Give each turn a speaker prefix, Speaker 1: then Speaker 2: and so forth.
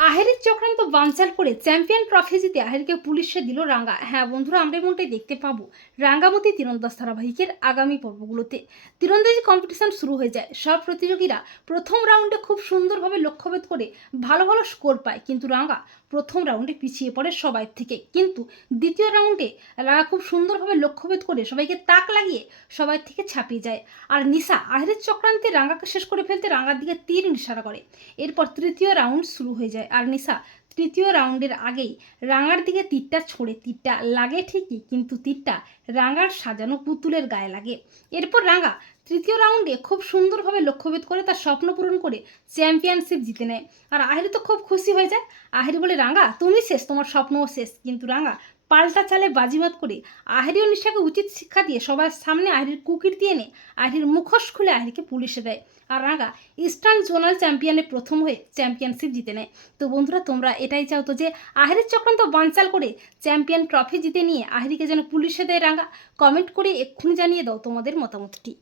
Speaker 1: আহেরের চক্রান্ত বানচাল করে চ্যাম্পিয়ন ট্রফি জিতে আহেরকে পুলিশে দিল রাঙ্গা। হ্যাঁ বন্ধুরা, আমরা এমনটাই দেখতে পাবো। রাঙ্গামতি তীরন্দাজ ধারাবাহিকের আগামী পর্বগুলোতে। তীরন্দাজি কম্পিটিশন শুরু হয়ে যায়। সব প্রতিযোগীরা প্রথম রাউন্ডে খুব সুন্দরভাবে লক্ষ্যভেদ করে ভালো ভালো স্কোর পায়। কিন্তু রাঙ্গা প্রথম রাউন্ডে পিছিয়ে পড়ে সবাই থেকে। কিন্তু দ্বিতীয় রাউন্ডে রাঙ্গা খুব সুন্দরভাবে লক্ষ্যভেদ করে সবাইকে তাক লাগিয়ে সবাই থেকে ছাপিয়ে যায়। আর নিশা, আহেরের চক্রান্তে রাঙ্গাকে শেষ করে ফেলতে রাঙ্গার দিকে তীর নিশারা করে। এরপর তৃতীয় রাউন্ড শুরু হয়ে যায়। আর নিশা তৃতীয় রাউন্ডের আগেই রাঙার দিকে তীরটা ছড়ে, তীরটা লাগে ঠিকই, কিন্তু তীরটা রাঙার সাজানো পুতুলের গায়ে লাগে। এরপর রাঙা তৃতীয় রাউন্ডে খুব সুন্দরভাবে লক্ষ্যভেদ করে তার স্বপ্ন পূরণ করে চ্যাম্পিয়নশিপ জিতে নেয়। আর আহির তো খুব খুশি হয়ে যায়। আহির বলে, রাঙা, তুমি শেষ, তোমার স্বপ্নও শেষ। কিন্তু রাঙা পাল্টা চালে বাজিমাত করে আহিরি নিশাকে উচিত শিক্ষা দিয়ে সবার সামনে আহিরির কুকির দিয়ে এনে আহিরির মুখোশ খুলে আহিরিকে পুলিশে দেয়। আর রাঙা ইস্টার্ন জোনাল চ্যাম্পিয়নে প্রথম হয়ে চ্যাম্পিয়নশিপ জিতে নেয়। তো বন্ধুরা, তোমরা এটাই চাও তো যে আহেরের চক্রান্ত বানচাল করে চ্যাম্পিয়ন ট্রফি জিতে নিয়ে আহেরিকে যেন পুলিশে দেয় রাঙা। কমেন্ট করে এক্ষুনি জানিয়ে দাও তোমাদের মতামতটি।